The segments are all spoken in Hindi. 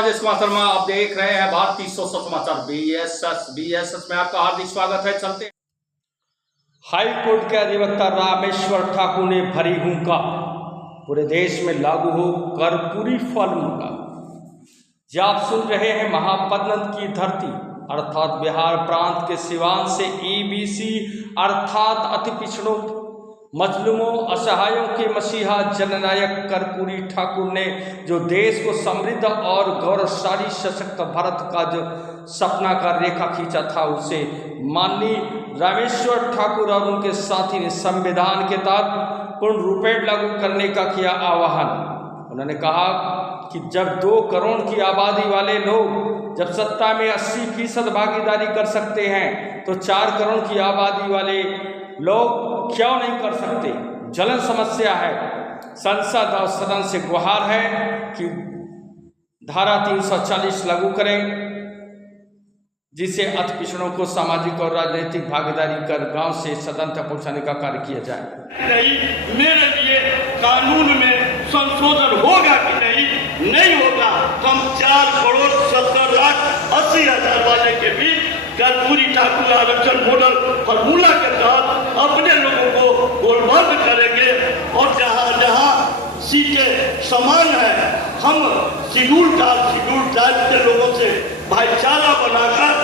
राजेश कुमार शर्मा। आप देख रहे हैं भारतीय सोशल समाचार BSS में आपका हार्दिक स्वागत है। चलते हाई कोर्ट के अधिवक्ता रामेश्वर ठाकुर ने भरी हुंका, पूरे देश में लागू हो कर्पूरी फॉर्मूला। जी आप सुन रहे हैं महापद्मनाथ की धरती अर्थात बिहार प्रांत के सिवान से EBC अर्थात अति पिछड़ों मजलूमों असहायों के मसीहा जननायक कर्पूरी ठाकुर ने जो देश को समृद्ध और गौरवशाली सशक्त भारत का जो सपना का रेखा खींचा था, उसे माननीय रामेश्वर ठाकुर और उनके साथी ने संविधान के तहत पूर्ण रूपेण लागू करने का किया आह्वान। उन्होंने कहा कि जब 2 करोड़ की आबादी वाले लोग जब सत्ता में 80% भागीदारी कर सकते हैं, तो 4 करोड़ की आबादी वाले लोग क्यों नहीं कर सकते। जलन समस्या है। संसद और सदन से गुहार है कि धारा 340 लागू करें, जिससे अति पिछड़ों को सामाजिक और राजनीतिक भागीदारी कर गांव से सदन तक पहुंचाने का कार्य किया जाए। नहीं, मेरे लिए कानून में संशोधन होगा कि नहीं होगा। हम 4,70,80,000 वाले के भी कर्पूरी ठाकुर आरक्षण मॉडल फॉर्मूला के तहत अपने लोगों को गोलबंद करेंगे और जहां जहां सीटें समान है, हम शेड्यूल ट्राइब के लोगों से भाईचारा बनाकर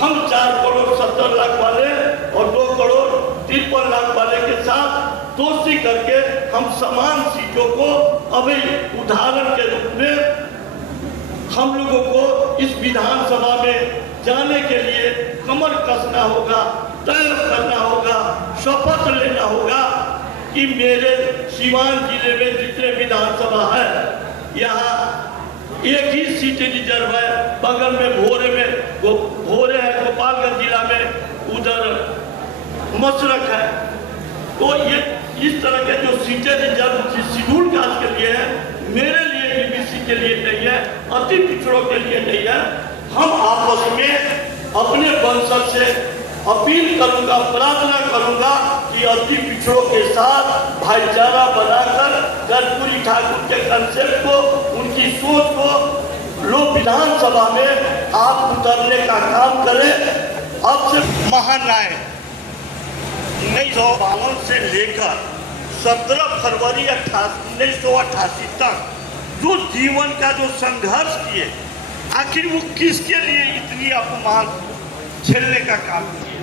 हम 4,70,00,000 वाले और 2,53,00,000 वाले के साथ दोस्ती करके हम समान सीटों को अभी उदाहरण के रूप में हम लोगों को इस विधानसभा में जाने के लिए कमर कसना होगा, तय करना होगा, शपथ लेना होगा कि मेरे सिवान जिले में जितने विधानसभा है, यहाँ एक ही सीट रिजर्व है। बगल में भोरे है, गोपालगंज जिला में उधर मशरक है। तो ये इस तरह के जो सीटें रिजर्व शेड्यूल कास्ट के लिए है, मेरे लिए EBC के लिए नहीं है, अति पिछड़ों के लिए नहीं है। हम आपस में अपने वंशज से अपील करूंगा, प्रार्थना करूंगा कि अति पिछड़ों के साथ भाईचारा बनाकर कर्पूरी ठाकुर के कंसेप्ट को, उनकी सोच को लोग विधानसभा में आप उतरने का काम करें। अब से महानायक 1952 से लेकर 17 फरवरी 1988 तक जो जीवन का जो संघर्ष किए, आखिर वो किसके लिए इतनी अपमान झेलने का काम किए,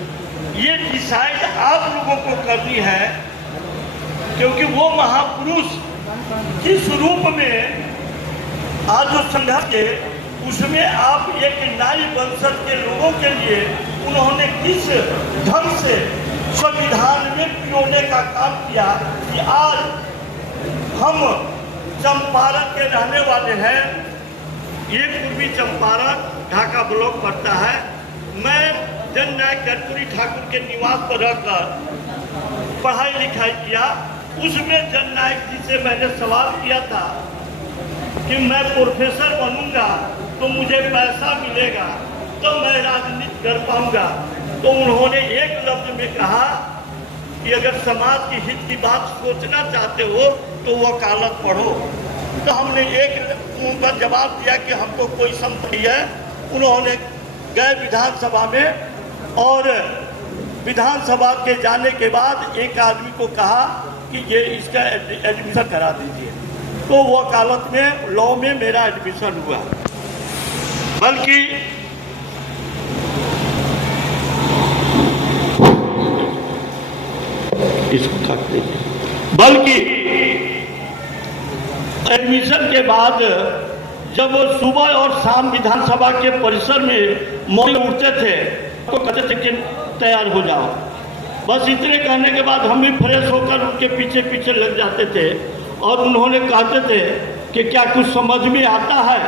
ये डिसाइड आप लोगों को करनी है। क्योंकि वो महापुरुष किस रूप में आज जो संघर्ष है, उसमें आप एक नारी वंशज के लोगों के लिए उन्होंने किस ढंग से संविधान में पिरोने का काम किया कि आज हम चंपारण के रहने वाले हैं। ये पूर्वी चंपारण ढाका ब्लॉक पड़ता है। मैं जननायक कर्पूरी ठाकुर के निवास पर रहकर पढ़ाई लिखाई किया। उसमें जननायक जी से मैंने सवाल किया था कि मैं प्रोफेसर बनूंगा तो मुझे पैसा मिलेगा, तो मैं राजनीति कर पाऊंगा। तो उन्होंने एक लफ्ज में कहा कि अगर समाज की हित की बात सोचना चाहते हो तो वकालत पढ़ो। तो हमने उनका जवाब दिया कि हमको कोई संपत्ति है। उन्होंने गए विधानसभा में और विधानसभा के जाने के बाद एक आदमी को कहा कि ये इसका एडमिशन करा दीजिए। तो वकालत में, लॉ में मेरा एडमिशन हुआ। बल्कि इसको काट दीजिए। बल्कि एडमिशन के बाद जब वो सुबह और शाम विधानसभा के परिसर में मौन उठते थे तो कहते थे कि तैयार हो जाओ। बस इतने कहने के बाद हम भी फ्रेश होकर उनके पीछे पीछे लग जाते थे और उन्होंने कहते थे कि क्या कुछ समझ में आता है।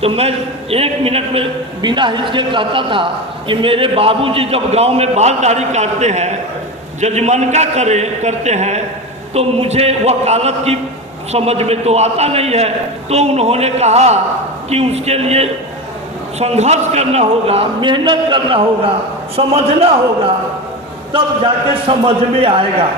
तो मैं 1 मिनट में बिना हिचके कहता था कि मेरे बाबूजी जब गांव में बाल दाढ़ी काटते हैं, जजमनका करते हैं, तो मुझे वकालत की समझ में तो आता नहीं है। तो उन्होंने कहा कि उसके लिए संघर्ष करना होगा, मेहनत करना होगा, समझना होगा, तब जाके समझ में आएगा।